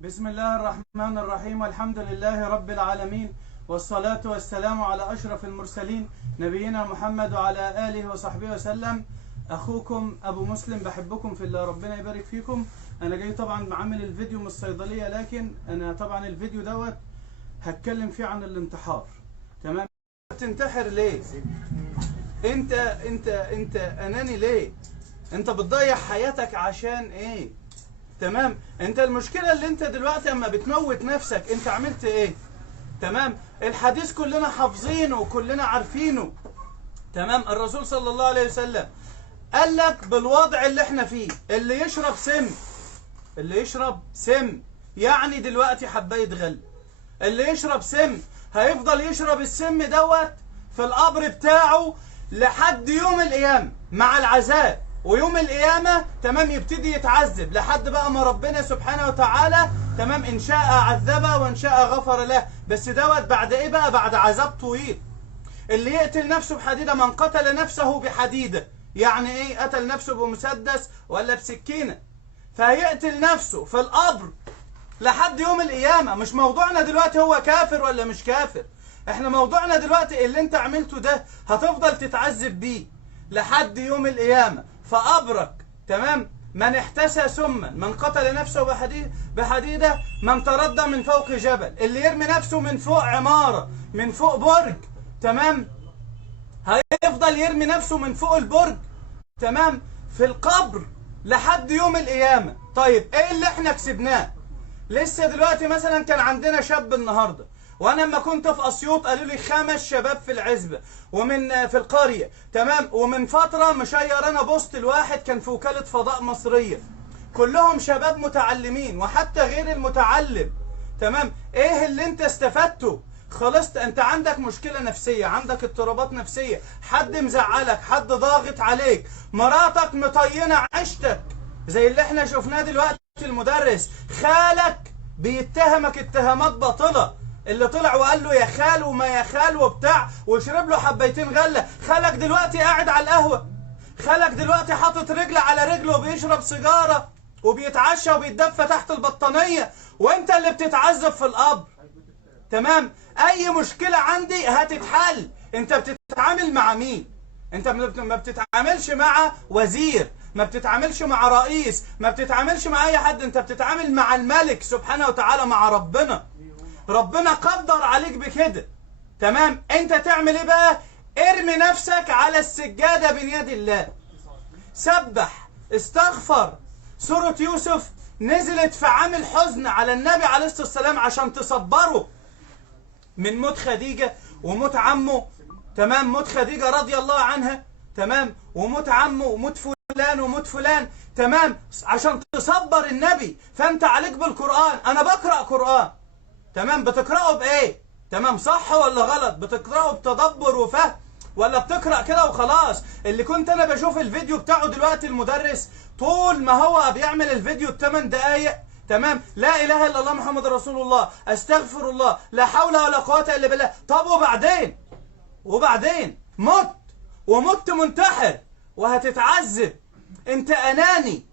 بسم الله الرحمن الرحيم، والحمد لله رب العالمين، والصلاة والسلام على أشرف المرسلين نبينا محمد وعلى آله وصحبه وسلم. أخوكم أبو مسلم، بحبكم في الله، ربنا يبارك فيكم. أنا جاي طبعا بعمل الفيديو من الصيدلية، لكن أنا طبعا الفيديو دوت هتكلم فيه عن الانتحار. تمام؟ بتنتحر ليه؟ انت أناني ليه؟ انت بتضيع حياتك عشان ايه؟ تمام؟ انت المشكلة اللي انت دلوقتي اما بتموت نفسك انت عملت ايه؟ تمام؟ الحديث كلنا حافظينه وكلنا عارفينه. تمام؟ الرسول صلى الله عليه وسلم قال لك بالوضع اللي احنا فيه، اللي يشرب سم، يعني دلوقتي حباية غل، اللي يشرب سم هيفضل يشرب السم دوت في القبر بتاعه لحد يوم القيامة مع العذاب، ويوم القيامة تمام يبتدي يتعذب لحد بقى ما ربنا سبحانه وتعالى تمام إن شاء عذبه وإن شاء غفر له. بس دوت بعد إيه بقى؟ بعد عذاب طويل. اللي يقتل نفسه بحديدة، من قتل نفسه بحديدة، يعني إيه؟ قتل نفسه بمسدس ولا بسكينة، فهيقتل نفسه في القبر لحد يوم القيامة. مش موضوعنا دلوقتي هو كافر ولا مش كافر، احنا موضوعنا دلوقتي اللي انت عملته ده هتفضل تتعذب بيه لحد يوم القيامة في قبرك. تمام؟ من احتسى سما، من قتل نفسه بحديدة، من تردى من فوق جبل، اللي يرمي نفسه من فوق عمارة، من فوق برج، تمام، هيفضل يرمي نفسه من فوق البرج، تمام، في القبر لحد يوم القيامة. طيب ايه اللي احنا كسبناه؟ لسه دلوقتي مثلا كان عندنا شاب النهارده، وانا لما كنت في اسيوط قالوا لي 5 شباب في العزبه في القريه، تمام، ومن فتره مشير انا بوست الواحد كان في وكاله فضاء مصريه، كلهم شباب متعلمين وحتى غير المتعلم. تمام؟ ايه اللي انت استفدته؟ خلصت. انت عندك مشكله نفسيه، عندك اضطرابات نفسيه، حد مزعلك، حد ضاغط عليك، مراتك مطينه عيشتك زي اللي احنا شفناه دلوقتي. المدرس خالك بيتهمك اتهامات باطله، اللي طلع وقال له يا خال وما يا خال وبتاع وشرب له حبيتين غله، خالك دلوقتي قاعد على القهوه، خالك دلوقتي حاطط رجل على رجله وبيشرب سيجاره وبيتعشى وبيتدفى تحت البطانيه، وانت اللي بتتعذب في القبر. تمام؟ اي مشكله عندي هتتحل. انت بتتعامل مع مين؟ انت ما بتتعاملش مع وزير، ما بتتعاملش مع رئيس، ما بتتعاملش مع اي حد، انت بتتعامل مع الملك سبحانه وتعالى، مع ربنا. ربنا قدر عليك بكده. تمام؟ انت تعمل ايه بقى؟ ارمي نفسك على السجادة بين يد الله، سبح، استغفر. سورة يوسف نزلت في عام الحزن على النبي عليه الصلاة والسلام عشان تصبره من موت خديجة وموت عمه. تمام؟ موت خديجة رضي الله عنها، تمام، وموت عمه وموت فلان وموت فلان، تمام، عشان تصبر النبي. فانت عليك بالقرآن. انا بقرأ قرآن، تمام، بتقرأه بإيه؟ تمام، صح ولا غلط؟ بتقرأه بتدبر وفهم ولا بتقرأ كده وخلاص؟ اللي كنت أنا بشوف الفيديو بتاعه دلوقتي المدرس طول ما هو بيعمل الفيديو 8 دقايق، تمام، لا إله إلا الله محمد رسول الله، أستغفر الله، لا حول ولا قوة إلا بالله. طب وبعدين مت منتحر وهتتعذب. أنت أناني.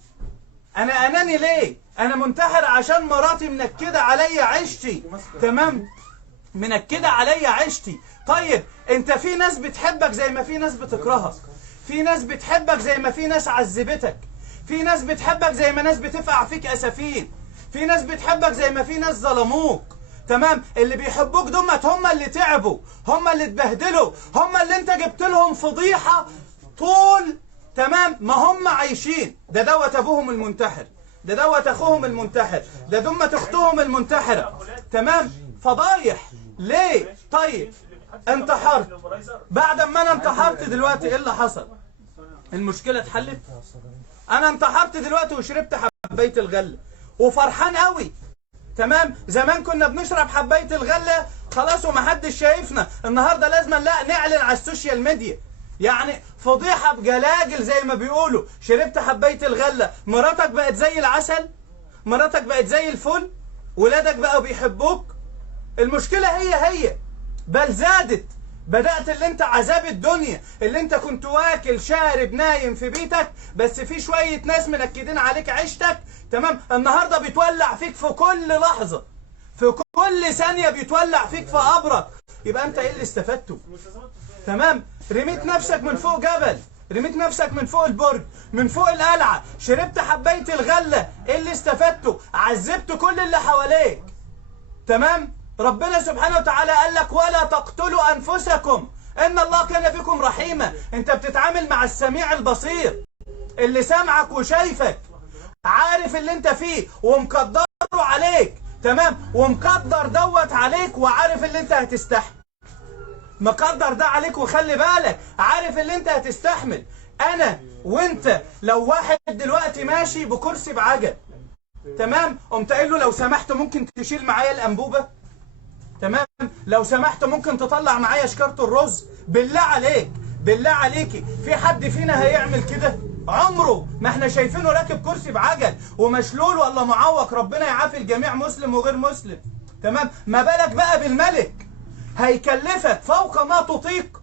أنا أناني ليه؟ أنا منتحر عشان مراتي منكدة عليا عيشتي، تمام؟ منكدة عليا عيشتي. طيب أنت في ناس بتحبك زي ما في ناس بتكرهك، في ناس بتحبك زي ما في ناس عذبتك، في ناس بتحبك زي ما ناس بتفقع فيك أسفين، في ناس بتحبك زي ما في ناس ظلموك. تمام؟ اللي بيحبوك دمت هم اللي تعبوا، هم اللي اتبهدلوا، هم اللي أنت جبت لهم فضيحة طول، تمام، ما هم عايشين. دوت أبوهم المنتحر، دوت أخوهم المنتحر، دمت أختهم المنتحرة، تمام، فضايح ليه؟ طيب انتحرت، بعد ما أنا انتحرت دلوقتي إيه اللي حصل؟ المشكلة اتحلت؟ أنا انتحرت دلوقتي وشربت حباية الغلة وفرحان قوي. تمام؟ زمان كنا بنشرب حباية الغلة خلاص ومحدش شايفنا، النهاردة لازم لا نعلن على السوشيال ميديا، يعني فضيحة بجلاجل زي ما بيقولوا. شربت حباية الغلة، مراتك بقت زي العسل، مراتك بقت زي الفل، ولادك بقوا بيحبوك. المشكلة هي بل زادت. بدأت اللي انت عذاب الدنيا، اللي انت كنت واكل شارب نايم في بيتك، بس في شوية ناس منكدين عليك عيشتك، تمام؟ النهاردة بيتولع فيك في كل لحظة، في كل ثانية بيتولع فيك في قبرك. يبقى انت ايه اللي استفدته؟ تمام؟ رميت نفسك من فوق جبل، رميت نفسك من فوق البرج، من فوق القلعة، شربت حباية الغلة، ايه اللي استفدته؟ عذبت كل اللي حواليك. تمام؟ ربنا سبحانه وتعالى قال لك ولا تقتلوا أنفسكم إن الله كان بكم رحيما. أنت بتتعامل مع السميع البصير اللي سامعك وشايفك، عارف اللي أنت فيه ومقدره عليك، تمام؟ ومقدر دوت عليك وعارف اللي أنت هتستحمل، مقدر ده عليك وخلي بالك عارف اللي أنت هتستحمل. أنا وأنت لو واحد دلوقتي ماشي بكرسي بعجل، تمام؟ قمت قايل له لو سمحت ممكن تشيل معايا الأنبوبة؟ تمام؟ لو سمحت ممكن تطلع معايا شكارة الرز؟ بالله عليك، بالله عليكي، في حد فينا هيعمل كده؟ عمره. ما احنا شايفينه راكب كرسي بعجل ومشلول ولا معوق، ربنا يعافي الجميع مسلم وغير مسلم. تمام؟ ما بالك بقى بالملك هيكلفك فوق ما تطيق.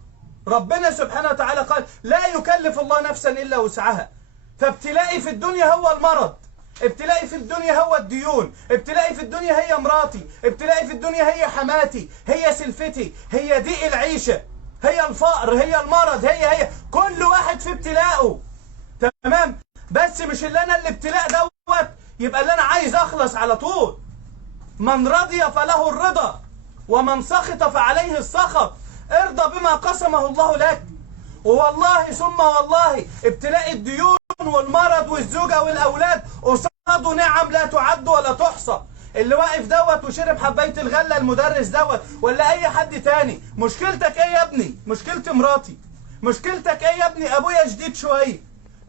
ربنا سبحانه وتعالى قال لا يكلف الله نفسا الا وسعها. فابتلائي في الدنيا هو المرض، ابتلائي في الدنيا هو الديون، ابتلائي في الدنيا هي مراتي، ابتلائي في الدنيا هي حماتي، هي سلفتي، هي ضيق العيشة، هي الفقر، هي المرض، هي كل واحد في ابتلاءه. تمام؟ بس مش اللي انا الابتلاء دوت يبقى اللي انا عايز اخلص على طول. من رضي فله الرضا ومن سخط فعليه السخط. ارضى بما قسمه الله لك. والله ثم والله ابتلاء الديون والمرض والزوجة والأولاد قصاده نعم لا تعد ولا تحصى. اللي واقف دوت وشرب حباية الغلة المدرس دوت ولا أي حد تاني، مشكلتك إيه يا ابني؟ مشكلتي مراتي. مشكلتك إيه يا ابني؟ أبويا شديد شوية،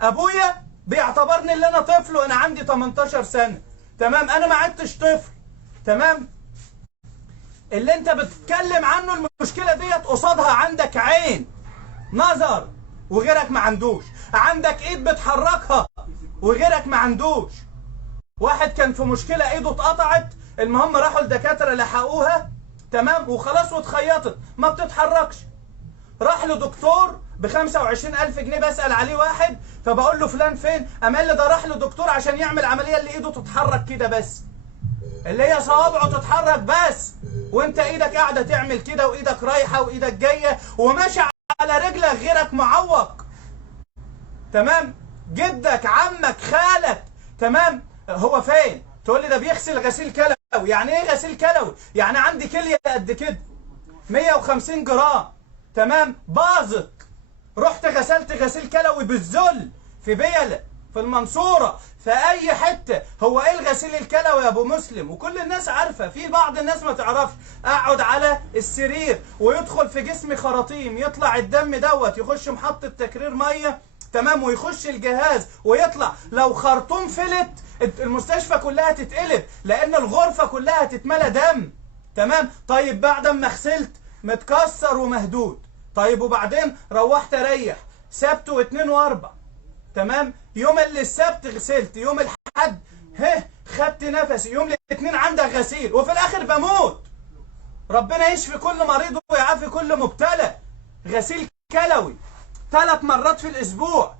أبويا بيعتبرني اللي أنا طفل وأنا عندي 18 سنة. تمام؟ أنا ما عدتش طفل. تمام؟ اللي أنت بتتكلم عنه المشكلة ديت قصادها عندك عين نظر وغيرك ما عندوش، عندك ايد بتحركها وغيرك ما عندوش. واحد كان في مشكلة ايده اتقطعت، المهم راحوا الدكاترة لحقوها، تمام؟ وخلاص واتخيطت ما بتتحركش. راح له دكتور ب25,000 جنيه، بسأل عليه واحد فبقول له فلان فين؟ قام قال لي ده راح له دكتور عشان يعمل عملية اللي ايده تتحرك كده بس، اللي هي صوابعه تتحرك بس، وانت ايدك قاعدة تعمل كده وايدك رايحة وايدك جاية وماشي على رجلك، غيرك معوق. تمام؟ جدك، عمك، خالك، تمام؟ هو فين؟ تقول لي ده بيغسل غسيل كلوي. يعني ايه غسيل كلوي؟ يعني عندي كليه قد كده 150 جرام، تمام؟ باظت، رحت غسلت غسيل كلوي بالذل في بيلة، في المنصورة، في اي حته. هو ايه الغسيل الكلوي يا ابو مسلم؟ وكل الناس عارفه، في بعض الناس ما تعرفش. اقعد على السرير ويدخل في جسمي خراطيم، يطلع الدم دوت يخش محطه تكرير ميه، تمام؟ ويخش الجهاز ويطلع. لو خرطوم فلت المستشفى كلها تتقلب، لان الغرفه كلها تتملى دم. تمام؟ طيب بعد ما غسلت متكسر ومهدود، طيب وبعدين روحت اريح سبت واثنين واربع، تمام؟ يوم اللي السبت غسلت، يوم الحد خدت نفسي، يوم الاثنين عندك غسيل، وفي الاخر بموت. ربنا يشفي كل مريض ويعافي كل مبتلى. غسيل كلوي 3 مرات في الاسبوع،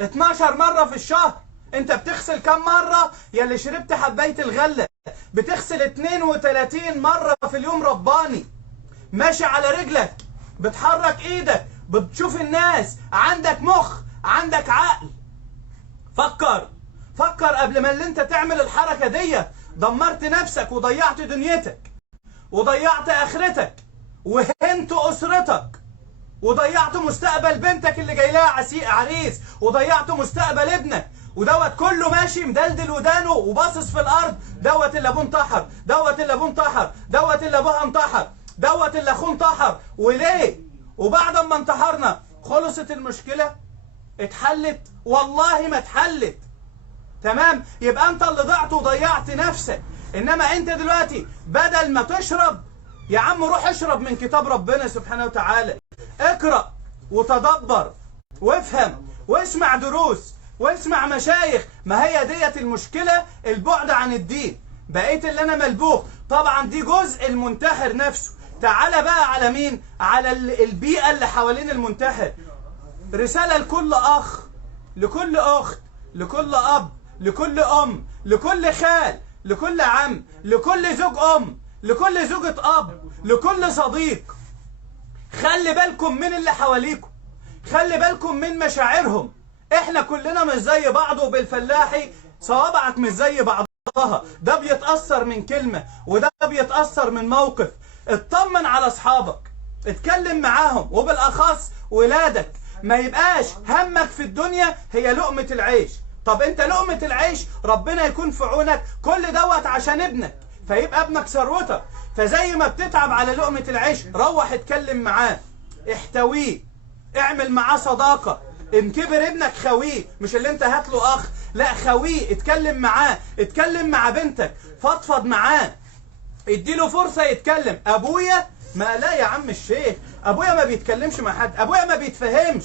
12 مرة في الشهر. انت بتغسل كم مرة يا اللي شربت حباية الغلة؟ بتغسل 32 مرة في اليوم. رباني ماشي على رجلك، بتحرك ايدك، بتشوف الناس، عندك مخ، عندك عقل. فكر قبل ما اللي انت تعمل الحركة دي. دمرت نفسك وضيعت دنيتك وضيعت اخرتك وهنت اسرتك وضيعت مستقبل بنتك اللي جاي لها عريس، وضيعت مستقبل ابنك، ودوت كله ماشي مدلدل ودانه وباصص في الارض. دوت اللي ابوه انتحر، دوت اللي ابوه انتحر، دوت اللي ابوها انتحر، دوت اللي اخوه انتحر. وليه؟ وبعد ما انتحرنا خلصت المشكلة؟ اتحلت؟ والله ما اتحلت. تمام؟ يبقى انت اللي ضعت وضيعت نفسك. انما انت دلوقتي بدل ما تشرب، يا عم روح اشرب من كتاب ربنا سبحانه وتعالى، اقرأ وتدبر وافهم واسمع دروس واسمع مشايخ. ما هي ديت المشكلة، البعد عن الدين. بقيت اللي انا ملبوخ. طبعا دي جزء المنتحر نفسه. تعالى بقى على مين؟ على البيئة اللي حوالين المنتحر. رسالة لكل أخ، لكل أخت، لكل أب، لكل أم، لكل خال، لكل عم، لكل زوج أم، لكل زوجة أب، لكل صديق. خلي بالكم من اللي حواليكم، خلي بالكم من مشاعرهم. احنا كلنا مش زي بعض، وبالفلاحي صوابعك مش زي بعضها. ده بيتأثر من كلمة وده بيتأثر من موقف. اطمن على اصحابك، اتكلم معاهم، وبالأخص ولادك. ما يبقاش همك في الدنيا هي لقمة العيش. طب انت لقمة العيش ربنا يكون في عونك، كل دوت عشان ابنك، فيبقى ابنك ثروتك. فزي ما بتتعب على لقمة العيش، روح اتكلم معاه، احتويه، اعمل معاه صداقة. ان كبر ابنك خويه، مش اللي انت هات له اخ، لا خويه، اتكلم معاه، اتكلم مع بنتك، فضفض معاه، اديله فرصة يتكلم. ابويا ما لا يا عم الشيخ، ابويا ما بيتكلمش مع حد، ابويا ما بيتفهمش.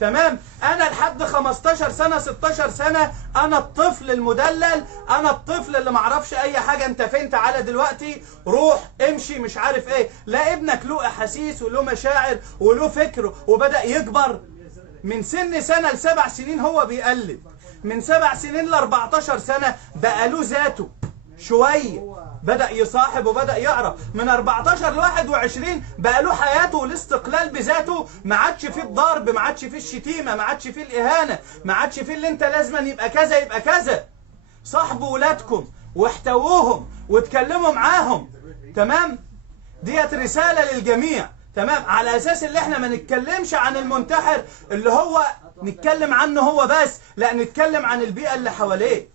تمام، انا لحد 15 سنة 16 سنة انا الطفل المدلل، انا الطفل اللي معرفش اي حاجة. انت فين؟ تعالى دلوقتي، روح امشي، مش عارف ايه. لا، ابنك له احاسيس وله مشاعر وله فكر، وبدأ يكبر. من سنة ل7 سنين هو بيقلد، من 7 سنين ل 14 سنة بقى له ذاته شوية، بدأ يصاحب وبدأ يعرف. من 14 ل 21 بقى له حياته والاستقلال بذاته. ما عادش فيه الضرب، ما عادش فيه الشتيمة، ما عادش فيه الإهانة، ما عادش فيه اللي انت لازما يبقى كذا يبقى كذا. صاحبوا ولادكم واحتووهم واتكلموا معاهم. تمام، ديت رسالة للجميع. تمام، على اساس اللي احنا ما نتكلمش عن المنتحر اللي هو نتكلم عنه هو بس، لا نتكلم عن البيئة اللي حواليه.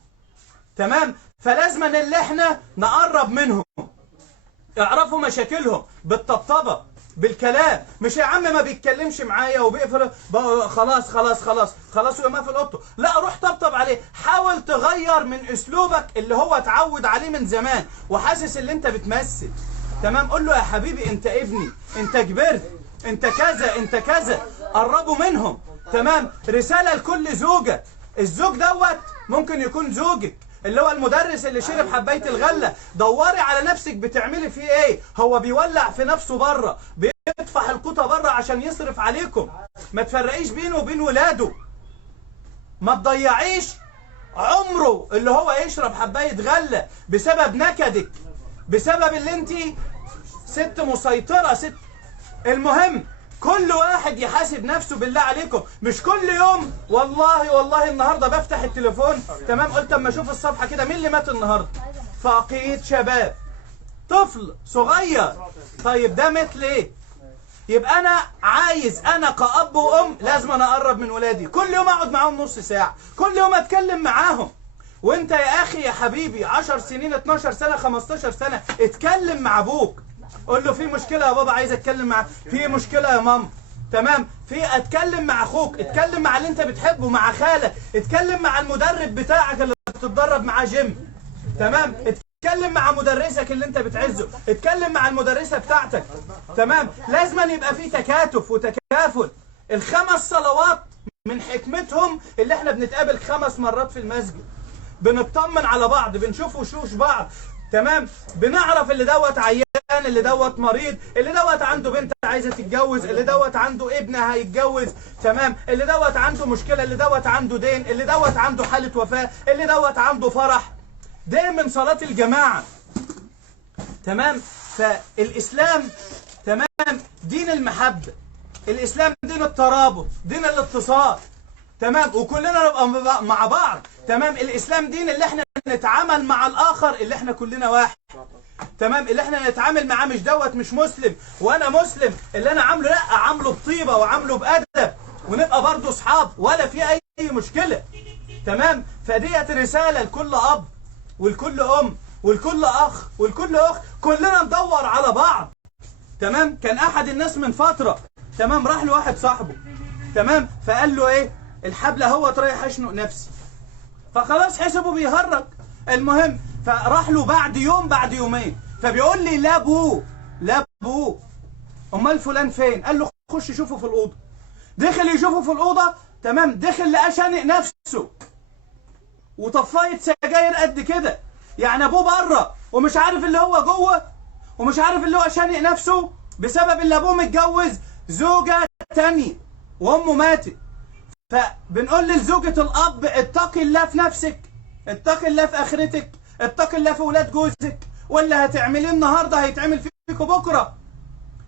تمام، فلازم اللي احنا نقرب منهم، اعرفوا مشاكلهم بالطبطبة بالكلام. مش يا عم ما بيتكلمش معايا وبيقفل خلاص خلاص خلاص خلاص ويقوم قافل اوضته، لا روح طبطب عليه. حاول تغير من اسلوبك اللي هو اتعود عليه من زمان وحاسس اللي انت بتمثل. تمام، قول له يا حبيبي انت ابني، انت كبرت، انت كذا انت كذا. قربوا منهم. تمام، رسالة لكل زوجة، الزوج دوت ممكن يكون زوجك اللي هو المدرس اللي شرب حباية الغلة. دوري على نفسك بتعملي فيه ايه. هو بيولع في نفسه بره، بيطفح القوطة بره عشان يصرف عليكم. ما تفرقيش بينه وبين ولاده، ما تضيعيش عمره اللي هو يشرب حباية غلة بسبب نكدك، بسبب اللي انت ست مسيطرة ست. المهم كل واحد يحاسب نفسه بالله عليكم. مش كل يوم والله النهاردة بفتح التليفون، تمام، قلت اما اشوف الصفحة كده مين اللي مات النهاردة. فقيد شباب، طفل صغير. طيب ده مات ليه؟ يبقى انا عايز انا كأب وام لازم انا اقرب من ولادي، كل يوم اقعد معاهم نص ساعة، كل يوم اتكلم معاهم. وانت يا اخي يا حبيبي 10 سنين 12 سنة 15 سنة اتكلم مع ابوك، قول له في مشكلة يا بابا عايز اتكلم معاك، في مشكلة يا ماما. تمام، في اتكلم مع اخوك، اتكلم مع اللي انت بتحبه، مع خالك، اتكلم مع المدرب بتاعك اللي بتتدرب معاه جيم. تمام، اتكلم مع مدرسك اللي انت بتعزه، اتكلم مع المدرسة بتاعتك. تمام، لازم يبقى في تكاتف وتكافل. ال5 صلوات من حكمتهم اللي احنا بنتقابل 5 مرات في المسجد، بنطمن على بعض، بنشوف وشوش بعض. تمام، بنعرف اللي دوت عيان، اللي دوت مريض، اللي دوت عنده بنت عايزه تتجوز، اللي دوت عنده ابن هيتجوز. تمام، اللي دوت عنده مشكله، اللي دوت عنده دين، اللي دوت عنده حاله وفاه، اللي دوت عنده فرح. ده من صلاه الجماعه. تمام، فالاسلام تمام دين المحبه، الاسلام دين الترابط، دين الاتصال. تمام، وكلنا نبقى مع بعض. تمام، الاسلام دين اللي احنا نتعامل مع الاخر اللي احنا كلنا واحد. تمام، اللي احنا نتعامل معاه مش دوت مش مسلم وانا مسلم، اللي انا عامله لا عامله بطيبه وعامله بادب، ونبقى برضه اصحاب ولا في اي مشكله. تمام، فديت رساله لكل اب ولكل ام ولكل اخ ولكل اخت، كلنا ندور على بعض. تمام، كان احد الناس من فتره تمام راح لواحد صاحبه، تمام، فقال له ايه الحبل اهوت رايح اشنق نفسي، فخلاص حسبه بيهرج. المهم فراح له بعد يوم بعد يومين، فبيقول لي لا ابوه لا ابوه، امال فلان فين؟ قال له خش شوفه في الاوضه. دخل يشوفه في الاوضه، تمام، دخل لقاه شانق نفسه وطفايه سجاير قد كده، يعني ابوه بره ومش عارف اللي هو جوه. ومش عارف اللي هو شانق نفسه بسبب اللي ابوه متجوز زوجة تانية وامه ماتت. فبنقول لزوجة الاب اتقي الله في نفسك، اتقي الله في اخرتك، اتقي الله في ولاد جوزك، ولا هتعمليه النهارده هيتعمل فيكوا بكره.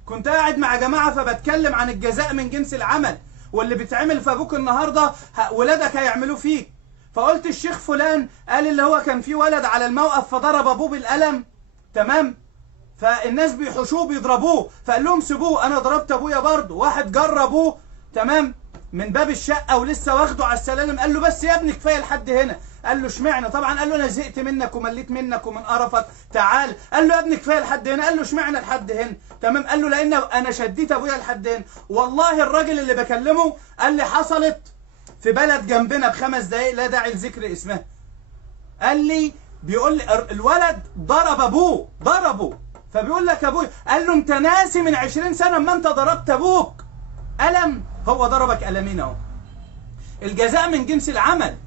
كنت قاعد مع جماعه فبتكلم عن الجزاء من جنس العمل، واللي بيتعمل في ابوك النهارده ولادك هيعملوه فيك. فقلت الشيخ فلان قال اللي هو كان في ولد على الموقف فضرب ابوه بالقلم، تمام؟ فالناس بيحوشوه بيضربوه، فقال لهم سيبوه، انا ضربت ابويا برضه. واحد جربوه، تمام، من باب الشقه ولسه واخده على السلالم، قال له بس يا ابني كفايه لحد هنا. قال له اشمعنى؟ طبعا قال له انا زهقت منك ومليت منك ومن قرفك، تعال. قال له يا ابني كفايه لحد هنا. قال له اشمعنى لحد هنا؟ تمام. قال له لان انا شديت ابويا لحد هنا. والله الراجل اللي بكلمه قال لي حصلت في بلد جنبنا ب5 دقايق لا داعي لذكر اسمها. قال لي بيقول لي الولد ضرب ابوه، ضربه، فبيقول لك ابويا، قال له انت ناسي من 20 سنه اما انت ضربت ابوك قلم؟ هو ضربك قلمين اهو. الجزاء من جنس العمل،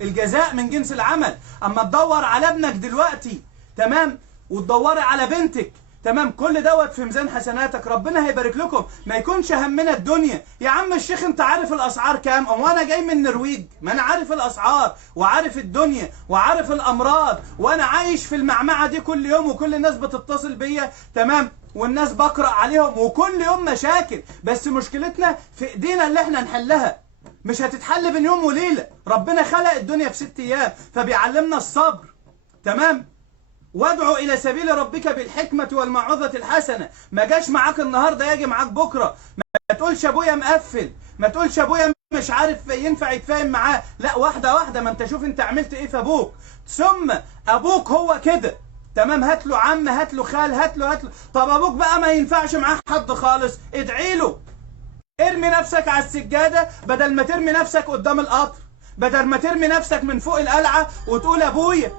الجزاء من جنس العمل. اما تدور على ابنك دلوقتي، تمام، وتدوري على بنتك، تمام، كل دوت في ميزان حسناتك، ربنا هيبارك لكم. ما يكونش همنا الدنيا. يا عم الشيخ انت عارف الاسعار كام؟ وانا جاي من النرويج، ما انا عارف الاسعار وعارف الدنيا وعارف الامراض، وانا عايش في المعمعه دي كل يوم، وكل الناس بتتصل بيا، تمام، والناس بقرأ عليهم، وكل يوم مشاكل. بس مشكلتنا في ايدينا اللي احنا نحلها، مش هتتحل بين يوم وليله. ربنا خلق الدنيا في 6 ايام، فبيعلمنا الصبر، تمام. وادعو الى سبيل ربك بالحكمه والموعظه الحسنه. ما جاش معاك النهارده يجي معاك بكره. ما تقولش ابويا مقفل، ما تقولش ابويا مش عارف ينفع يتفاهم معاه، لا، واحده واحده. ما انت شوف انت عملت ايه في ابوك. ثم ابوك هو كده، تمام، هات له عم، هات له خال، هات له. طب ابوك بقى ما ينفعش معاه حد خالص، ادعي له. ارمي نفسك على السجاده بدل ما ترمي نفسك قدام القطر، بدل ما ترمي نفسك من فوق القلعه وتقول ابويا،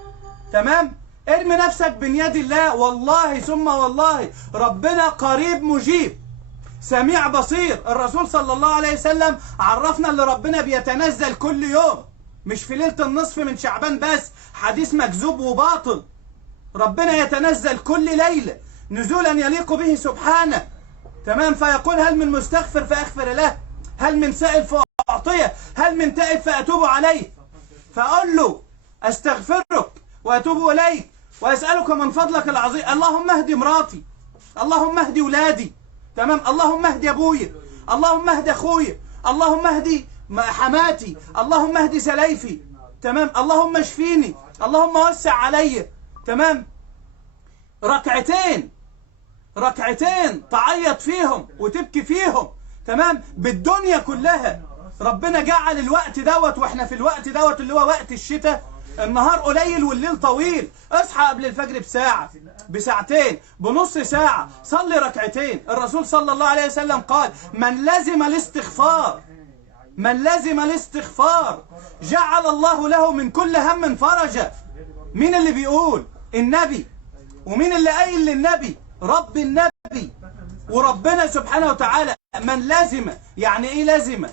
تمام. ارمي نفسك بين يد الله. والله ثم والله ربنا قريب مجيب سميع بصير. الرسول صلى الله عليه وسلم عرفنا اللي ربنا بيتنزل كل يوم، مش في ليلة النصف من شعبان بس. حديث مكذوب وباطل. ربنا يتنزل كل ليلة نزولا يليق به سبحانه، تمام. فيقول هل من مستغفر فأغفر له، هل من سائل فأعطيه، هل من تائب فأتوب عليه. فأقول له أستغفرك وأتوب إليك وأسألك من فضلك العظيم. اللهم اهدي مراتي، اللهم اهدي ولادي، تمام، اللهم اهدي أبويا، اللهم اهدي أخويا، اللهم اهدي حماتي، اللهم اهدي سلايفي، تمام، اللهم اشفيني، اللهم وسع علي، تمام. ركعتين تعيط فيهم وتبكي فيهم، تمام، بالدنيا كلها. ربنا جعل الوقت دوت، واحنا في الوقت دوت اللي هو وقت الشتاء، النهار قليل والليل طويل. اصحى قبل الفجر بساعة، بساعتين، بنص ساعة، صلي ركعتين. الرسول صلى الله عليه وسلم قال من لزم الاستغفار جعل الله له من كل هم فرجا. مين اللي بيقول؟ النبي. ومين اللي قايل للنبي؟ رب النبي وربنا سبحانه وتعالى. من لزم، يعني ايه لزم؟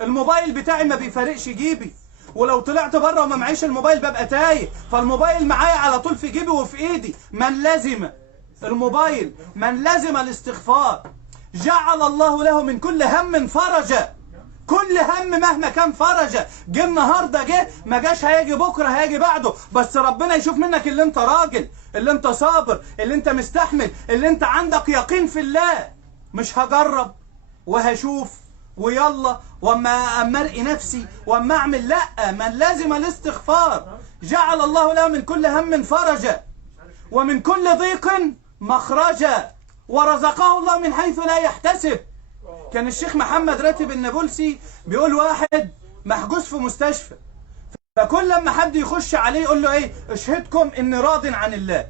الموبايل بتاعي ما بيفارقش جيبي، ولو طلعت بره وما معيش الموبايل ببقى تايه، فالموبايل معايا على طول في جيبي وفي ايدي. من لزم الموبايل، من لزم الاستغفار جعل الله له من كل هم فرجا. كل هم مهما كان فرجا. جه النهارده، جه، ما جاش هيجي بكره، هيجي بعده، بس ربنا يشوف منك اللي انت راجل، اللي انت صابر، اللي انت مستحمل، اللي انت عندك يقين في الله. مش هجرب وهشوف ويلا وما مرئي نفسي وما اعمل، لا. من لازم الاستغفار جعل الله له من كل هم فرجا ومن كل ضيق مخرجا ورزقه الله من حيث لا يحتسب. كان الشيخ محمد راتب النابلسي بيقول واحد محجوز في مستشفى، فكل لما حد يخش عليه يقول له ايه؟ اشهدكم اني راض عن الله،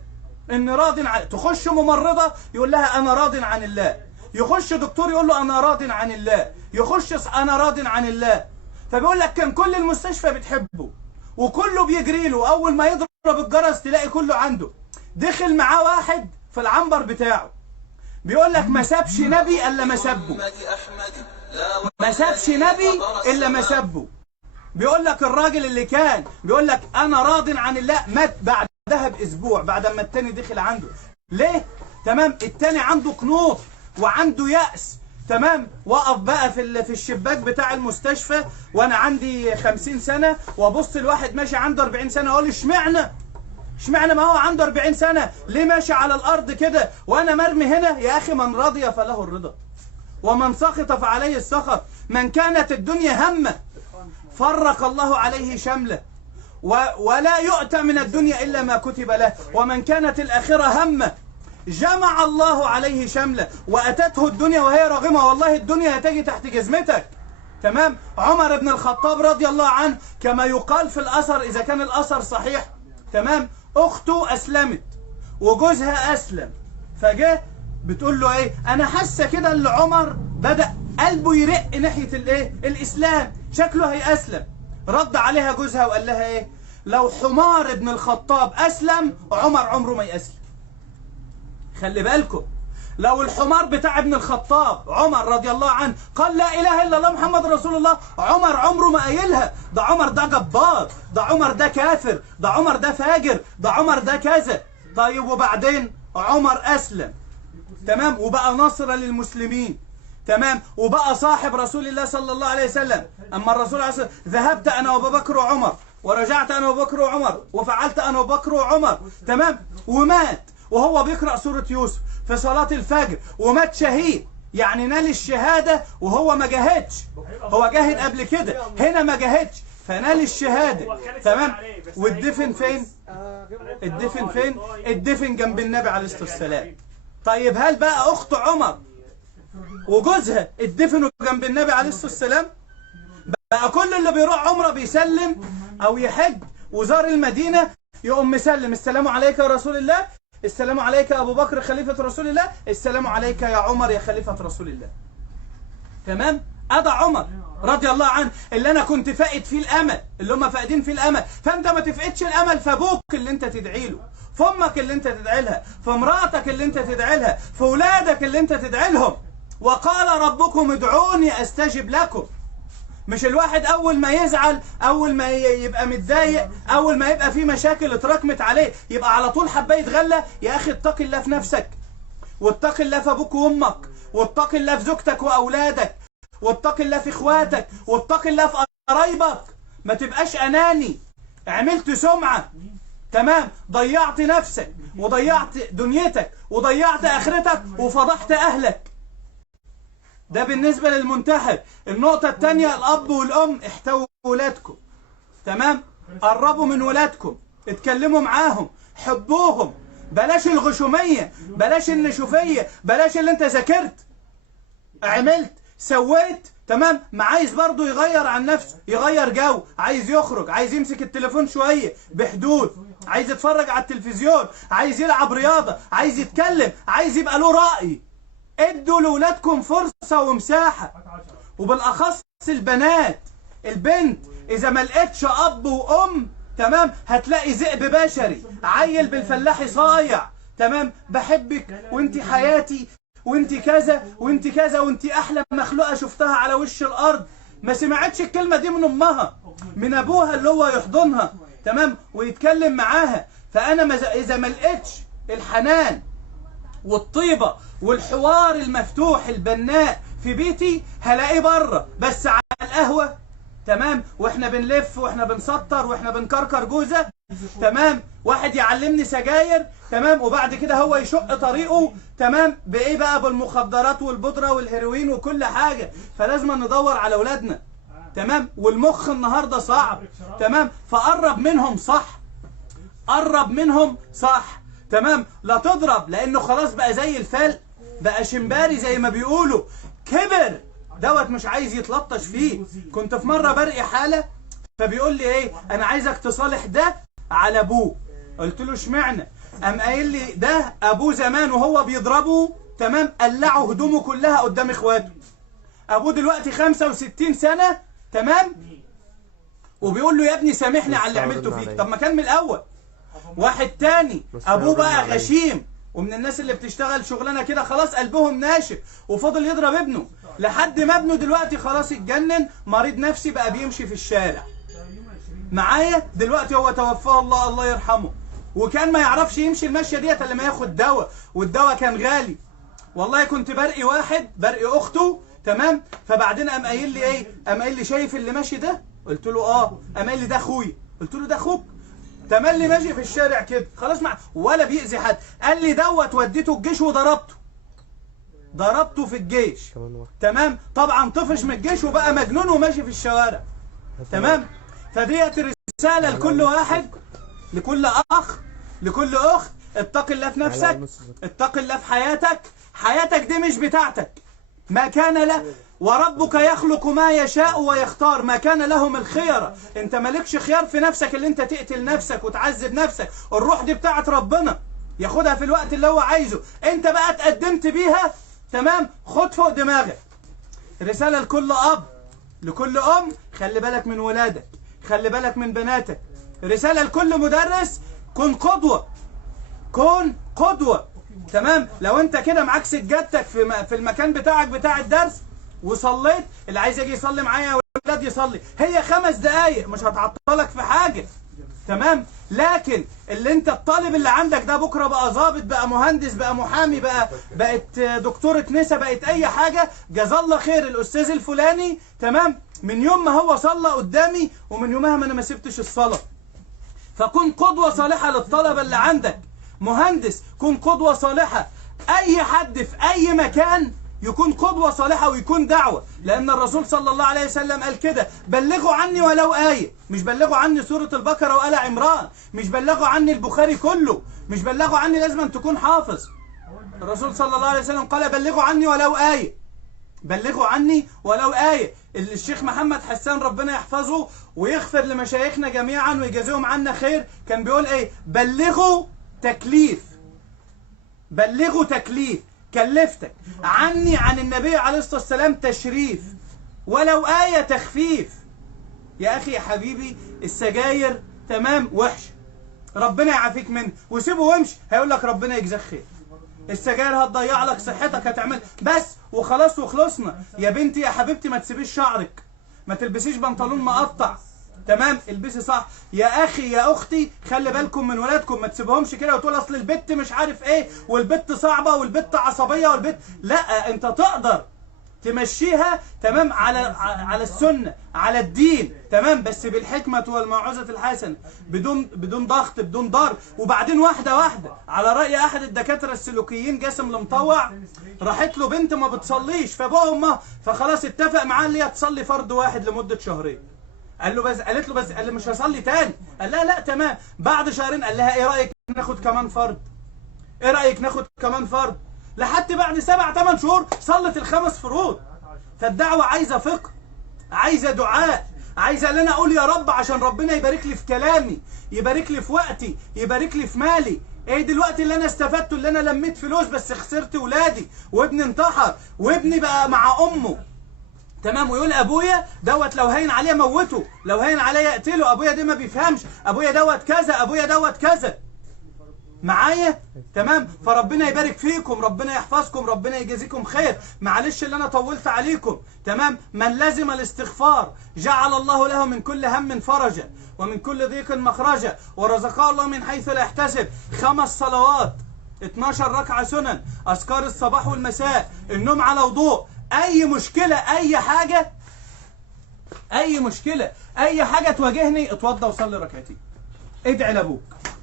اني راض عن. تخش ممرضة يقول لها انا راض عن الله، يخش دكتور يقول له انا راض عن الله، يخش انا راض عن الله. فبيقول لك كان كل المستشفى بتحبه وكله بيجري له، اول ما يضرب الجرس تلاقي كله عنده. دخل معاه واحد في العنبر بتاعه، بيقول لك ما سابش نبي الا ما سبه، ما سابش نبي الا ما سبه. بيقول لك الراجل اللي كان بيقول لك انا راض عن الله مات بعدها باسبوع، بعد ما التاني دخل عنده. ليه؟ تمام. التاني عنده قنوط وعنده يأس، تمام. وقف بقى في الشباك بتاع المستشفى وانا عندي 50 سنة وابص الواحد ماشي عنده 40 سنة اقول اشمعنى ما هو عنده 40 سنة ليه ماشي على الارض كده وانا مرمي هنا؟ يا اخي من رضي فله الرضا ومن سخط فعليه السخط. من كانت الدنيا همه فرق الله عليه شمله ولا يؤتى من الدنيا إلا ما كتب له، ومن كانت الآخرة همه جمع الله عليه شمله وأتته الدنيا وهي راغمة. والله الدنيا هتجي تحت جزمتك، تمام. عمر بن الخطاب رضي الله عنه كما يقال في الأثر إذا كان الأثر صحيح، تمام، أخته أسلمت وجوزها أسلم، فجاه بتقول له ايه؟ انا حاسه كده ان عمر بدأ قلبه يرق ناحيه الايه؟ الاسلام، شكله هيأسلم. رد عليها جوزها وقال لها ايه؟ لو حمار ابن الخطاب اسلم عمر عمره ما يأسلم. خلي بالكم، لو الحمار بتاع ابن الخطاب عمر رضي الله عنه قال لا اله الا الله محمد رسول الله، عمر عمره ما قايلها. ده عمر ده جبار، ده عمر ده كافر، ده عمر ده فاجر، ده عمر ده كذا. طيب وبعدين عمر اسلم، تمام، وبقى نصر للمسلمين، تمام، وبقى صاحب رسول الله صلى الله عليه وسلم. اما الرسول عليه الصلاه والسلام ذهبت انا وابو بكر وعمر ورجعت انا وابو بكر وعمر وفعلت انا وابو بكر وعمر، تمام، ومات وهو بيقرأ سورة يوسف في صلاة الفجر ومات شهيد، يعني نال الشهادة وهو ما جاهدش. هو جاهد قبل كده، هنا ما جاهدش فنال الشهادة، تمام. والدفن فين؟ الدفن فين؟ الدفن جنب النبي عليه الصلاة والسلام. طيب هل بقى أخت عمر وجوزها اتدفنوا جنب النبي عليه الصلاة والسلام؟ بقى كل اللي بيروح عمره بيسلم أو يحج وزار المدينة يقوم مسلم السلام عليك يا رسول الله، السلام عليك يا أبو بكر خليفة رسول الله، السلام عليك يا عمر يا خليفة رسول الله، تمام. أدا عمر رضي الله عنه اللي أنا كنت فائد فيه الأمل، اللي هم فائدين فيه الأمل. فأنت ما تفقدش الأمل في أبوك اللي أنت تدعي له، في امك اللي انت تدعي لها، في امرأتك اللي انت تدعي لها، في اولادك اللي انت تدعي لهم. وقال ربكم ادعوني استجب لكم. مش الواحد اول ما يزعل، اول ما يبقى متضايق، اول ما يبقى في مشاكل اتراكمت عليه يبقى على طول حبه يتغلى. يا اخي اتق الله في نفسك، واتق الله في ابوك وامك، واتق الله في زوجتك واولادك، واتق الله في اخواتك، واتق الله في قرايبك. ما تبقاش اناني، عملت سمعه، تمام، ضيعت نفسك وضيعت دنيتك وضيعت اخرتك وفضحت اهلك. ده بالنسبة للمنتحر. النقطة الثانية، الاب والام احتووا ولادكم، تمام، قربوا من ولادكم، اتكلموا معاهم، حبوهم، بلاش الغشومية، بلاش النشوفية، بلاش اللي انت ذاكرت عملت سويت، تمام، ما عايز برضه يغير عن نفسه، يغير جو، عايز يخرج، عايز يمسك التليفون شوية بحدود، عايز يتفرج على التلفزيون، عايز يلعب رياضة، عايز يتكلم، عايز يبقى له رأي. ادوا لولادكم فرصة ومساحة، وبالأخص البنات. البنت إذا ما لقتش أب وأم، تمام، هتلاقي ذئب بشري، عيل بالفلاحي صايع، تمام، بحبك وانتي حياتي وانتي كذا وانتي كذا وانتي أحلى مخلوقة شفتها على وش الأرض. ما سمعتش الكلمة دي من أمها، من أبوها اللي هو يحضنها، تمام، ويتكلم معاها. فأنا إذا ما لقيتش الحنان والطيبة والحوار المفتوح البناء في بيتي، هلاقيه بره بس على القهوة، تمام، واحنا بنلف واحنا بنسطر واحنا بنكركر جوزة، تمام، واحد يعلمني سجاير، تمام، وبعد كده هو يشق طريقه، تمام، بايه بقى؟ بالمخدرات والبودرة والهيروين وكل حاجة. فلازم ندور على اولادنا، تمام. والمخ النهاردة صعب، تمام، فقرب منهم صح، قرب منهم صح، تمام. لا تضرب لانه خلاص بقى زي الفال، بقى شمباري زي ما بيقولوا، كبر دوت مش عايز يتلطش فيه. كنت في مرة برقي حالة فبيقول لي ايه، انا عايزك تصالح ده على ابوه. قلت له اشمعنى؟ قام قايل لي ده ابوه زمان وهو بيضربه، تمام، قلعه هدومه كلها قدام اخواته. ابوه دلوقتي 65 سنة، تمام، وبيقول له يا ابني سامحني على اللي عملته فيك. طب ما كان من الاول. واحد تاني ابوه بقى غشيم ومن الناس اللي بتشتغل شغلانه كده، خلاص قلبهم ناشف، وفضل يضرب ابنه لحد ما ابنه دلوقتي خلاص اتجنن، مريض نفسي، بقى بيمشي في الشارع معايا. دلوقتي هو توفاه الله، الله يرحمه، وكان ما يعرفش يمشي المشيه ديت الا لما ياخد دواء، والدواء كان غالي. والله كنت برقي واحد، برقي اخته، تمام؟ فبعدين قام قايل لي ايه؟ قام قايل لي شايف اللي ماشي ده؟ قلت له اه. قام قايل لي ده اخويا. قلت له ده اخوك؟ تملي ماشي في الشارع كده خلاص ولا بيأذي حد. قال لي دوت وديته الجيش وضربته. ضربته في الجيش. تمام؟ طبعا طفش من الجيش وبقى مجنون وماشي في الشوارع. تمام؟ فديت رسالة لكل واحد، لكل اخ، لكل اخت. اتق الله في نفسك، اتق الله في حياتك. حياتك دي مش بتاعتك. ما كان له وربك يخلق ما يشاء ويختار، ما كان لهم الخيرة. انت مالكش خيار في نفسك اللي انت تقتل نفسك وتعذب نفسك. الروح دي بتاعت ربنا، ياخدها في الوقت اللي هو عايزه. انت بقى اتقدمت بيها، تمام؟ خد فوق دماغك. رسالة لكل اب، لكل ام، خلي بالك من ولادك، خلي بالك من بناتك. رسالة لكل مدرس، كن قدوة، كن قدوة. تمام؟ لو انت كده معاك سجادتك في المكان بتاعك بتاع الدرس وصليت، اللي عايز يجي يصلي معايا يا ولاد يصلي، هي 5 دقايق مش هتعطلك في حاجة. تمام؟ لكن اللي انت الطالب اللي عندك ده بكره بقى ضابط، بقى مهندس، بقى محامي، بقت دكتورة نسا، بقت اي حاجة، جزا الله خير الاستاذ الفلاني، تمام؟ من يوم ما هو صلى قدامي ومن يومها ما انا ما سبتش الصلاة. فكن قدوة صالحة للطلبة اللي عندك. مهندس، كن قدوة صالحة. اي حد في اي مكان يكون قدوة صالحة ويكون دعوة، لأن الرسول صلى الله عليه وسلم قال كده: بلغوا عني ولو آية. مش بلغوا عني سورة البقرة وآل عمران، مش بلغوا عني البخاري كله، مش بلغوا عني لازم أن تكون حافظ. الرسول صلى الله عليه وسلم قال: بلغوا عني ولو آية، بلغوا عني ولو آية. الشيخ محمد حسان ربنا يحفظه ويغفر لمشايخنا جميعا ويجازيهم عنا خير، كان بيقول ايه؟ بلغوا تكليف، بلغوا تكليف، كلفتك عني عن النبي عليه الصلاة والسلام تشريف، ولو آية تخفيف. يا أخي يا حبيبي، السجاير تمام وحش، ربنا يعافيك منه وسيبه وامشي، هيقول لك ربنا يجزاك خير. السجاير هتضيع لك صحتك، هتعمل بس وخلاص وخلصنا. يا بنتي يا حبيبتي ما تسيبيش شعرك، ما تلبسيش بنطلون مقطع، تمام؟ البسي صح. يا اخي يا اختي، خلي بالكم من ولادكم، ما تسيبهمش كده وتقول اصل البت مش عارف ايه، والبت صعبه، والبت عصبيه، والبت لا. انت تقدر تمشيها تمام على السنه، على الدين، تمام؟ بس بالحكمه والموعظه الحسنه، بدون ضغط، بدون ضرب. وبعدين واحده واحده. على راي احد الدكاتره السلوكيين جاسم المطوع، راحت له بنت ما بتصليش فابوها وامها، فخلاص اتفق معاه اللي هي تصلي فرض واحد لمده شهرين. قالت له بس، قال له مش هصلي تاني. قال لها لا تمام. بعد شهرين قال لها ايه رايك ناخد كمان فرض؟ ايه رايك ناخد كمان فرض؟ لحد بعد 7-8 شهور صلت ال5 فروض. فالدعوه عايزه فقه، عايزه دعاء، عايزه ان انا اقول يا رب عشان ربنا يبارك لي في كلامي، يبارك لي في وقتي، يبارك لي في مالي. ايه دلوقتي اللي انا استفدته؟ اللي انا لميت فلوس بس خسرت ولادي، وابني انتحر، وابني بقى مع امه، تمام؟ ويقول ابويا دوت لو هين عليه موته، لو هين عليه اقتله، ابويا ده ما بيفهمش، ابويا دوت كذا، ابويا دوت كذا. معايا؟ تمام؟ فربنا يبارك فيكم، ربنا يحفظكم، ربنا يجازيكم خير. معلش اللي انا طولت عليكم، تمام؟ من لزم الاستغفار جعل الله له من كل هم فرجا، ومن كل ضيق مخرجا، ورزقه الله من حيث لا يحتسب. 5 صلوات، 12 ركعة سنن، اذكار الصباح والمساء، النوم على وضوء. اي مشكلة، اي حاجة، اي مشكلة، اي حاجة تواجهني، اتوضى وصلي ركعتين، ادعي لابوك،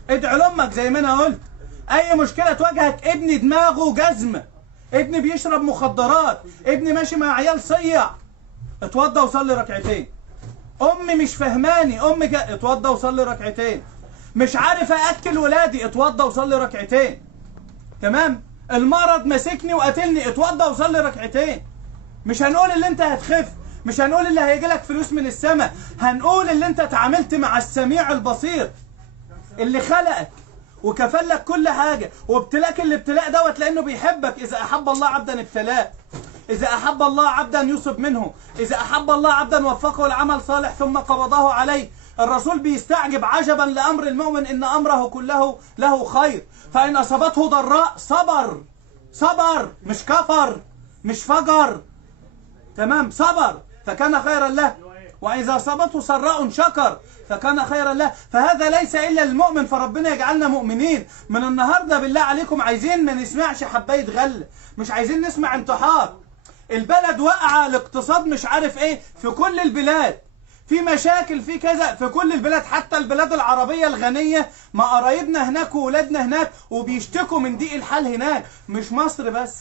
ادعي لامك زي ما انا قلت. اي مشكلة تواجهك، ابني دماغه جزمة، ابني بيشرب مخدرات، ابني ماشي مع عيال صيع، اتوضى وصلي ركعتين. امي مش فهماني، امي اتوضى وصلي ركعتين. مش عارف ااكل ولادي، اتوضى وصلي ركعتين، تمام؟ المرض مسكني وقتلني، اتوضى وصلي ركعتين. مش هنقول اللي انت هتخف، مش هنقول اللي هيجي لك فلوس من السماء، هنقول اللي انت اتعاملت مع السميع البصير اللي خلقك وكفل لك كل حاجه، وابتلاك الابتلاء دوت لانه بيحبك. اذا احب الله عبدا ابتلاه، اذا احب الله عبدا يصب منه، اذا احب الله عبدا وفقه العمل صالح ثم قبضه عليه. الرسول بيستعجب عجبا لامر المؤمن ان امره كله له خير، فان اصابته ضراء صبر، صبر مش كفر، مش فجر، تمام؟ صبر فكان خيرا له. وإذا أصابته سراء شكر فكان خيرا له. فهذا ليس إلا المؤمن، فربنا يجعلنا مؤمنين. من النهاردة بالله عليكم عايزين ما نسمعش حباية غل، مش عايزين نسمع انتحار. البلد واقعة، الاقتصاد مش عارف ايه في كل البلاد، في مشاكل في كذا في كل البلاد، حتى البلاد العربية الغنية ما قرايبنا هناك وولادنا هناك وبيشتكوا من ضيق الحال هناك. مش مصر بس،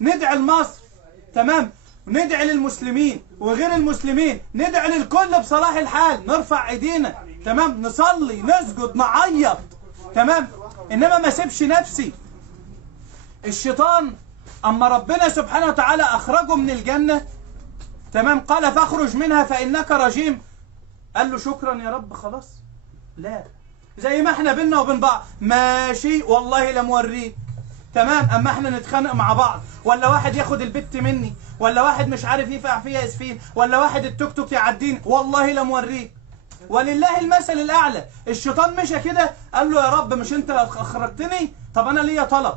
ندعي لمصر تمام، ندعي للمسلمين وغير المسلمين، ندعي للكل بصلاح الحال، نرفع ايدينا تمام، نصلي نسجد نعيط تمام، انما ما سيبش نفسي. الشيطان اما ربنا سبحانه وتعالى اخرجه من الجنة تمام، قال فاخرج منها فانك رجيم، قال له شكرا يا رب خلاص. لا، زي ما احنا بينا وبين بعض ماشي والله لموريك تمام، اما احنا نتخانق مع بعض، ولا واحد ياخد البت مني، ولا واحد مش عارف يفقع فيها اسفين، ولا واحد التوك توك يعديني، والله لموريك. ولله المثل الاعلى. الشيطان مشى كده قال له يا رب مش انت اخرجتني، طب انا ليا طلب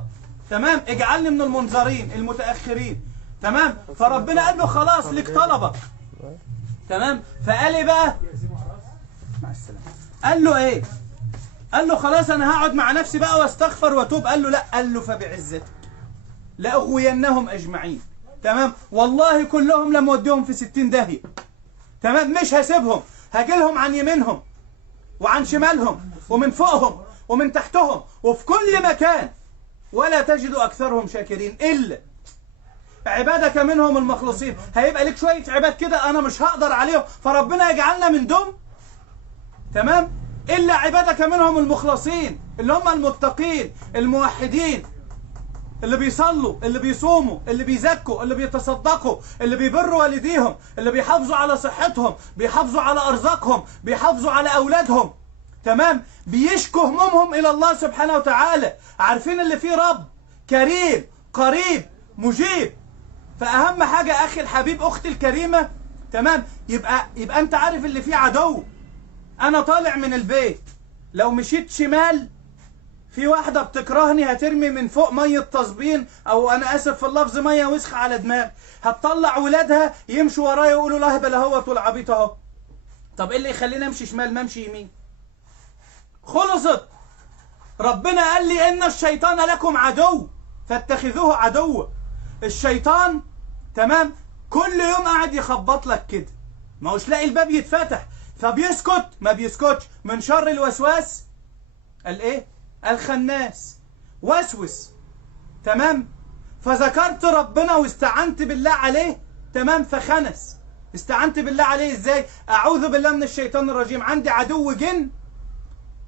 تمام، اجعلني من المنظرين المتاخرين تمام. فربنا قال له خلاص لك طلبك تمام. فقال ايه بقى؟ مع السلامه. قال له ايه؟ قال له خلاص انا هقعد مع نفسي بقى واستغفر واتوب. قال له لا، قال له فبعزتك لاغوينهم اجمعين تمام، والله كلهم لما اوديهم في 60 داهيه تمام، مش هسيبهم، هاجيلهم عن يمينهم وعن شمالهم ومن فوقهم ومن تحتهم وفي كل مكان، ولا تجد اكثرهم شاكرين الا عبادك منهم المخلصين. هيبقى لك شويه عباد كده انا مش هقدر عليهم، فربنا يجعلنا من دول تمام، الا عبادك منهم المخلصين اللي هم المتقين الموحدين، اللي بيصلوا، اللي بيصوموا، اللي بيزكوا، اللي بيتصدقوا، اللي بيبروا والديهم، اللي بيحافظوا على صحتهم، بيحافظوا على ارزاقهم، بيحافظوا على اولادهم تمام، بيشكوا همومهم الى الله سبحانه وتعالى، عارفين اللي فيه رب كريم قريب مجيب. فاهم حاجه اخي الحبيب اختي الكريمه تمام، يبقى انت عارف اللي فيه عدو. انا طالع من البيت لو مشيت شمال في واحدة بتكرهني هترمي من فوق مية تصبين، او انا اسف في اللفظ مية وسخة على دماغي، هتطلع ولادها يمشوا ورايا ويقولوا لا هبل اهوت والعبيط اهو. طب ايه اللي يخليني امشي شمال ما امشي يمين؟ خلصت. ربنا قال لي ان الشيطان لكم عدو فاتخذوه عدوا. الشيطان تمام كل يوم قاعد يخبط لك كده، ما هوش لاقي الباب يتفتح فبيسكت، ما بيسكتش من شر الوسواس الايه؟ الخناس. وسوس تمام، فذكرت ربنا واستعنت بالله عليه تمام، فخنس. استعنت بالله عليه ازاي؟ اعوذ بالله من الشيطان الرجيم. عندي عدو جن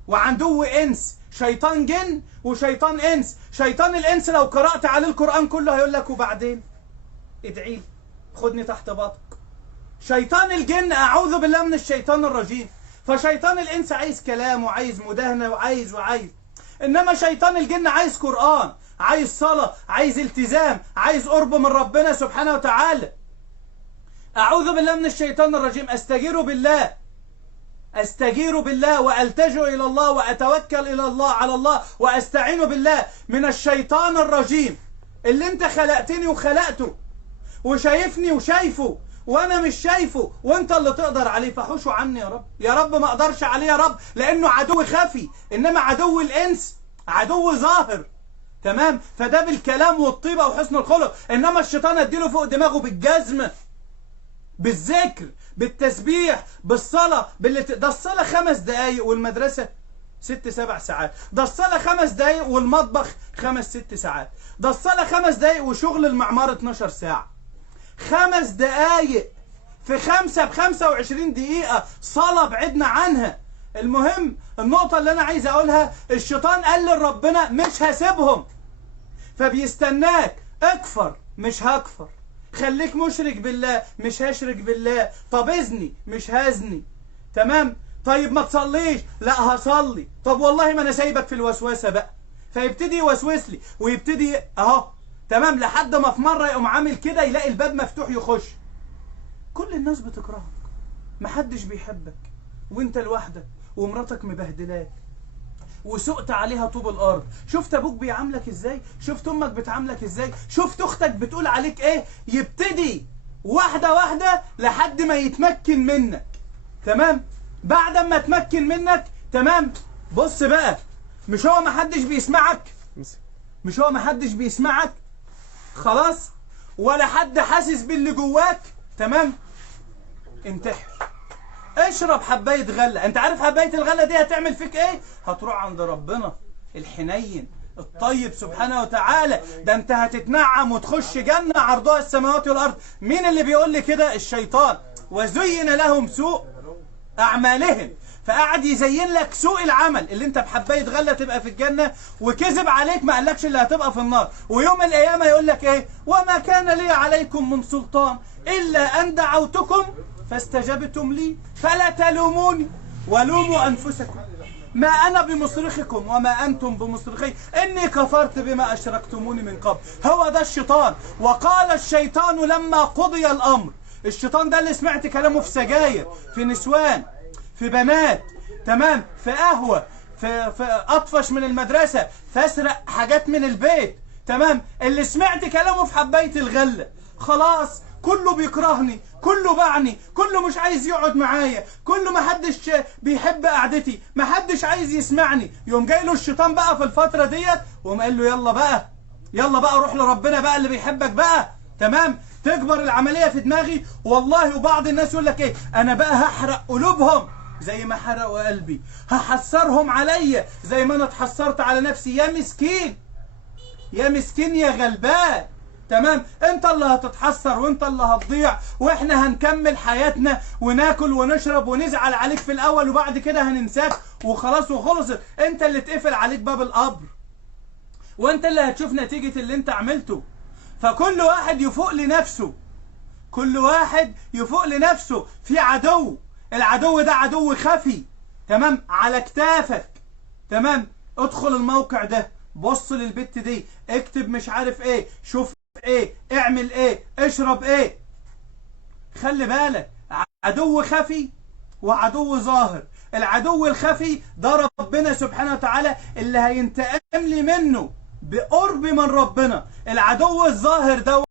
وعدو انس، شيطان جن وشيطان انس. شيطان الانس لو قرأت عليه القرآن كله هيقول لك وبعدين ادعي لي خدني تحت باطك. شيطان الجن اعوذ بالله من الشيطان الرجيم. فشيطان الانس عايز كلام وعايز مداهنه وعايز انما شيطان الجن عايز قرآن، عايز صلاة، عايز التزام، عايز قرب من ربنا سبحانه وتعالى. اعوذ بالله من الشيطان الرجيم. استجير بالله والتجئ الى الله واتوكل الى الله على الله واستعين بالله من الشيطان الرجيم اللي انت خلقتني وخلقته وشايفني وشايفه وانا مش شايفه وانت اللي تقدر عليه، فحوشه عني يا رب. يا رب ما اقدرش عليه يا رب لانه عدو خفي، انما عدو الانس عدو ظاهر تمام. فده بالكلام والطيبه وحسن الخلق، انما الشيطان اديله فوق دماغه بالجزم، بالذكر، بالتسبيح، بالصلاه، ده الصلاه 5 دقايق والمدرسه 6-7 ساعات، ده الصلاه 5 دقايق والمطبخ 5-6 ساعات، ده الصلاه 5 دقايق وشغل المعمار 12 ساعه. 5 دقايق في 5 ب25 دقيقة صلاة بعدنا عنها. المهم النقطة اللي أنا عايز أقولها، الشيطان قال لربنا مش هسيبهم، فبيستناك اكفر مش هكفر، خليك مشرك بالله مش هشرك بالله، طب اذني مش هزني تمام، طيب ما تصليش لا هصلي، طب والله ما أنا سايبك في الوسوسة بقى. فيبتدي يوسوس لي ويبتدي أهو تمام، لحد ما في مرة يقوم عامل كده يلاقي الباب مفتوح يخش. كل الناس بتكرهك، محدش بيحبك، وانت لوحدك ومراتك مبهدلاك وسقت عليها طوب الارض. شفت ابوك بيعاملك ازاي؟ شفت امك بتعاملك ازاي؟ شفت اختك بتقول عليك ايه؟ يبتدي واحدة واحدة لحد ما يتمكن منك. تمام؟ بعد ما تمكن منك، تمام، بص بقى، مش هو محدش بيسمعك؟ مش هو محدش بيسمعك؟ خلاص؟ ولا حد حاسس باللي جواك؟ تمام؟ انتحر. اشرب حباية غلة. انت عارف حباية الغلة دي هتعمل فيك ايه؟ هتروح عند ربنا الحنين الطيب سبحانه وتعالى، ده انت هتتنعم وتخش جنة عرضها السماوات والارض. مين اللي بيقول لي كده؟ الشيطان. وزين لهم سوء اعمالهم، فقعد يزين لك سوء العمل اللي انت بحبايه غله تبقى في الجنه، وكذب عليك ما قالكش اللي هتبقى في النار. ويوم القيامه يقول لك ايه؟ وما كان لي عليكم من سلطان الا ان دعوتكم فاستجبتم لي فلا تلوموني ولوموا انفسكم ما انا بمصرخكم وما انتم بمصرخي اني كفرت بما اشركتموني من قبل. هو ده الشيطان. وقال الشيطان لما قضي الامر. الشيطان ده اللي سمعت كلامه في سجاير، في نسوان، في بنات، تمام، في قهوة، في أطفش من المدرسة، فاسرق حاجات من البيت، تمام، اللي سمعت كلامه في حباية الغلة. خلاص كله بيكرهني، كله باعني، كله مش عايز يقعد معايا، كله محدش بيحب قعدتي، محدش عايز يسمعني. يوم جاي له الشيطان بقى في الفترة ديت وقام قال له يلا بقى، يلا بقى روح لربنا بقى اللي بيحبك بقى، تمام. تكبر العملية في دماغي والله. وبعض الناس يقول لك ايه؟ انا بقى هحرق قلوبهم زي ما حرقوا قلبي، هحسرهم عليا زي ما انا اتحسرت على نفسي. يا مسكين، يا مسكين، يا غلبان، تمام. انت اللي هتتحسر وانت اللي هتضيع، واحنا هنكمل حياتنا وناكل ونشرب ونزعل عليك في الاول وبعد كده هننساك وخلاص وخلصت. انت اللي اتقفل عليك باب القبر، وانت اللي هتشوف نتيجة اللي انت عملته. فكل واحد يفوق لنفسه، كل واحد يفوق لنفسه. في عدو، العدو ده عدو خفي، تمام، على كتافك، تمام. ادخل الموقع ده، بص للبت دي، اكتب مش عارف ايه، شوف ايه، اعمل ايه، اشرب ايه. خلي بالك، عدو خفي وعدو ظاهر. العدو الخفي ده ربنا سبحانه وتعالى اللي هينتقم لي منه بقرب من ربنا. العدو الظاهر دوت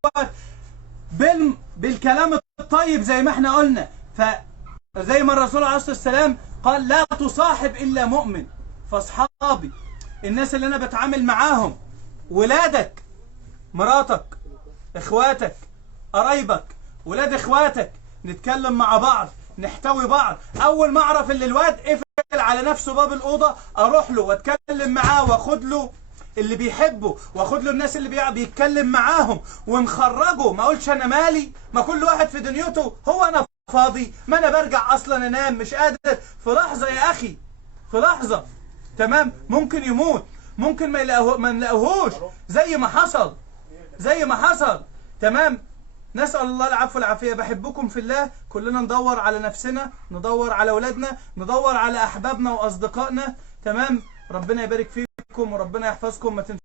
بالكلام الطيب زي ما احنا قلنا. فزي ما الرسول عليه الصلاة والسلام قال لا تصاحب إلا مؤمن. فاصحابي، الناس اللي أنا بتعامل معاهم، ولادك، مراتك، إخواتك، قرايبك، ولاد إخواتك، نتكلم مع بعض، نحتوي بعض. أول ما أعرف اللي الواد قفل على نفسه باب الأوضة، أروح له وأتكلم معاه وأخد له اللي بيحبه واخد له الناس اللي بيتكلم معاهم ونخرجه. ما اقولش انا مالي، ما كل واحد في دنيته. هو انا فاضي؟ ما انا برجع اصلا انام مش قادر. في لحظه يا اخي، في لحظه، تمام، ممكن يموت، ممكن ما نلاقوهوش، زي ما حصل، زي ما حصل، تمام. نسأل الله العفو والعافية. بحبكم في الله. كلنا ندور على نفسنا، ندور على اولادنا، ندور على احبابنا واصدقائنا، تمام. ربنا يبارك فيكم وربنا يحفظكم. ما تنسوا